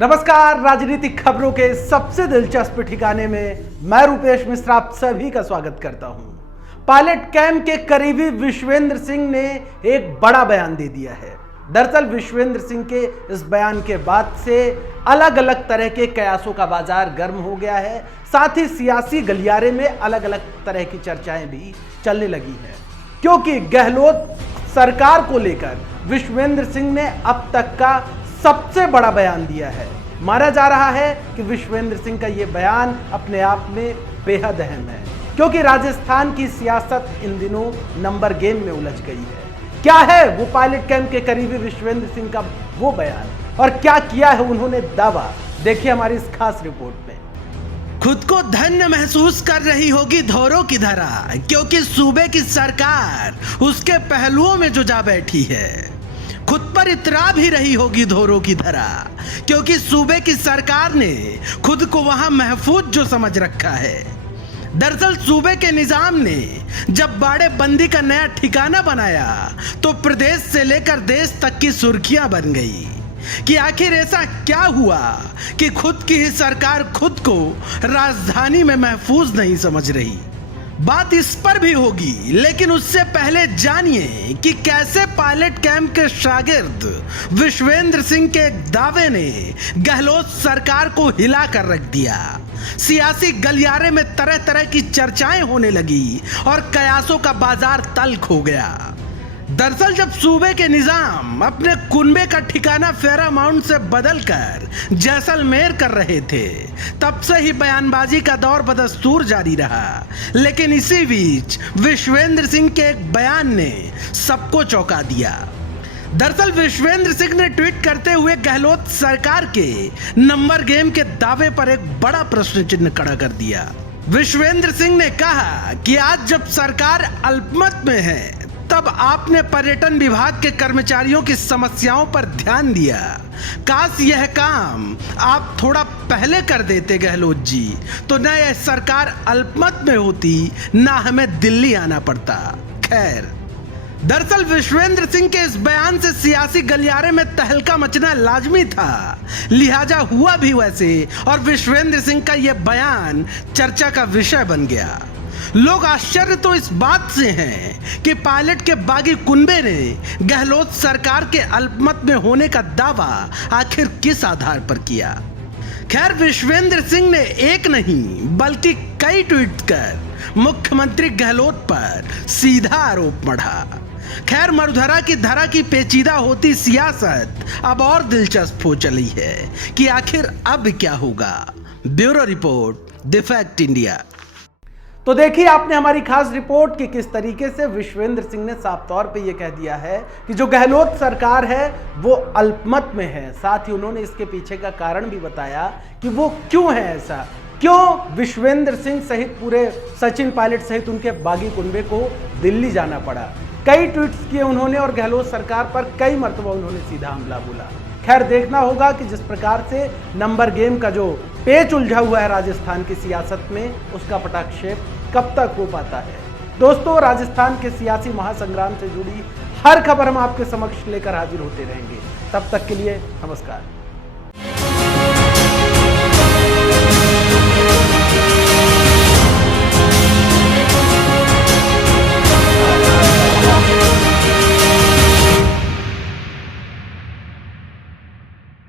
नमस्कार, राजनीतिक खबरों के सबसे दिलचस्प ठिकाने में मैं रूपेश मिश्रा आप सभी का स्वागत करता हूं। पायलट कैंप के करीबी विश्वेंद्र सिंह ने एक बड़ा बयान दे दिया है। दरअसल विश्वेंद्र सिंह के इस बयान के बाद से अलग अलग तरह के कयासों का बाजार गर्म हो गया है। साथ ही सियासी गलियारे में अलग अलग तरह की चर्चाएं भी चलने लगी हैं, क्योंकि गहलोत सरकार को लेकर विश्वेंद्र सिंह ने अब तक का सबसे बड़ा बयान दिया है। माना जा रहा है कि विश्वेंद्र सिंह का यह बयान अपने आप में बेहद अहम है, क्योंकि राजस्थान की सियासत इन दिनों नंबर गेम में उलझ गई है। क्या है वो पायलट कैंप के करीबी विश्वेंद्र सिंह का वो बयान और क्या किया है उन्होंने दावा, देखिए हमारी इस खास रिपोर्ट में। खुद को धन्य महसूस कर रही होगी धोरों की धरा, क्योंकि सूबे की सरकार उसके पहलुओं में जो जा बैठी है। खुद पर इतरा भी रही होगी धोरों की धरा, क्योंकि सूबे की सरकार ने खुद को वहां महफूज जो समझ रखा है। दरअसल सूबे के निजाम ने जब बाड़े बंदी का नया ठिकाना बनाया तो प्रदेश से लेकर देश तक की सुर्खियां बन गई कि आखिर ऐसा क्या हुआ कि खुद की ही सरकार खुद को राजधानी में महफूज नहीं समझ रही। बात इस पर भी होगी, लेकिन उससे पहले जानिए कि कैसे पायलट कैंप के शागिर्द विश्वेंद्र सिंह के दावे ने गहलोत सरकार को हिला कर रख दिया। सियासी गलियारे में तरह तरह की चर्चाएं होने लगी और कयासों का बाजार तल्ख हो गया। दरअसल जब सूबे के निजाम अपने कुनबे का ठिकाना फेरामाउंट से बदलकर जैसलमेर कर रहे थे, तब से ही बयानबाजी का दौर बदस्तूर जारी रहा। लेकिन इसी बीच विश्वेंद्र सिंह के एक बयान ने सबको चौंका दिया। दरअसल विश्वेंद्र सिंह ने ट्वीट करते हुए गहलोत सरकार के नंबर गेम के दावे पर एक बड़ा प्रश्न चिन्ह खड़ा कर दिया। विश्वेंद्र सिंह ने कहा कि आज जब सरकार अल्पमत में है, तब आपने पर्यटन विभाग के कर्मचारियों की समस्याओं पर ध्यान दिया। काश यह काम आप थोड़ा पहले कर देते गहलोत जी, तो न यह सरकार अल्पमत में होती, न हमें दिल्ली आना पड़ता। खैर, दरअसल विश्वेंद्र सिंह के इस बयान से सियासी गलियारे में तहलका मचना लाजमी था, लिहाजा हुआ भी वैसे, और विश्वेंद्र सिंह का यह बयान चर्चा का विषय बन गया। लोग आश्चर्य तो इस बात से हैं कि पायलट के बागी कुनबे ने गहलोत सरकार के अल्पमत में होने का दावा आखिर किस आधार पर किया। खैर, विश्वेंद्र सिंह ने एक नहीं बल्कि कई ट्वीट कर मुख्यमंत्री गहलोत पर सीधा आरोप मढ़ा। खैर, मरुधरा की धरा की पेचीदा होती सियासत अब और दिलचस्प हो चली है कि आखिर अब क्या होगा। Bureau report, the fact India. तो देखिए आपने हमारी खास रिपोर्ट कि किस तरीके से विश्वेंद्र सिंह ने साफ तौर पे ये कह दिया है कि जो गहलोत सरकार है वो अल्पमत में है। साथ ही उन्होंने इसके पीछे का कारण भी बताया कि वो क्यों है ऐसा, क्यों विश्वेंद्र सिंह सहित पूरे सचिन पायलट सहित उनके बागी कुनबे को दिल्ली जाना पड़ा। कई ट्वीट्स किए उन्होंने और गहलोत सरकार पर कई मरतबा उन्होंने सीधा हमला बोला। खैर, देखना होगा कि जिस प्रकार से नंबर गेम का जो पेच उलझा हुआ है राजस्थान की सियासत में, उसका पटाक्षेप कब तक हो पाता है। दोस्तों, राजस्थान के सियासी महासंग्राम से जुड़ी हर खबर हम आपके समक्ष लेकर हाजिर होते रहेंगे। तब तक के लिए नमस्कार।